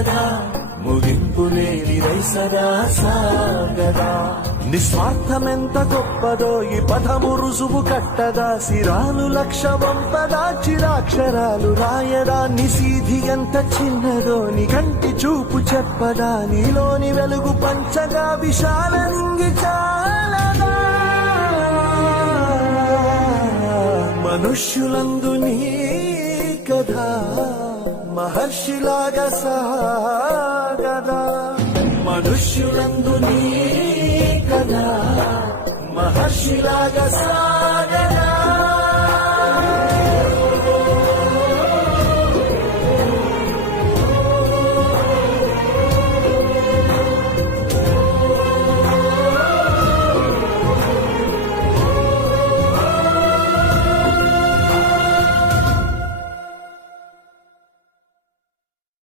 కథ ముగింపు లేనిదై సదా సాగదా. నిస్వార్థమెంత గొప్పదో ఈ పదము రుజువు కట్టదా. సిరాలు లక్ష వంపదా చిరాక్షరాలు రాయదా. నిశీధి ఎంత చిన్నదో నీ కంటి చూపు చెప్పదా. నీలోని వెలుగు పంచగా విశాల నింగి చాలదా. మనుష్యులందు నీ కథ మహర్షిలాగా సాగదా. మనుష్యులందు నీ కథ మహర్షిలాగా సాగదా.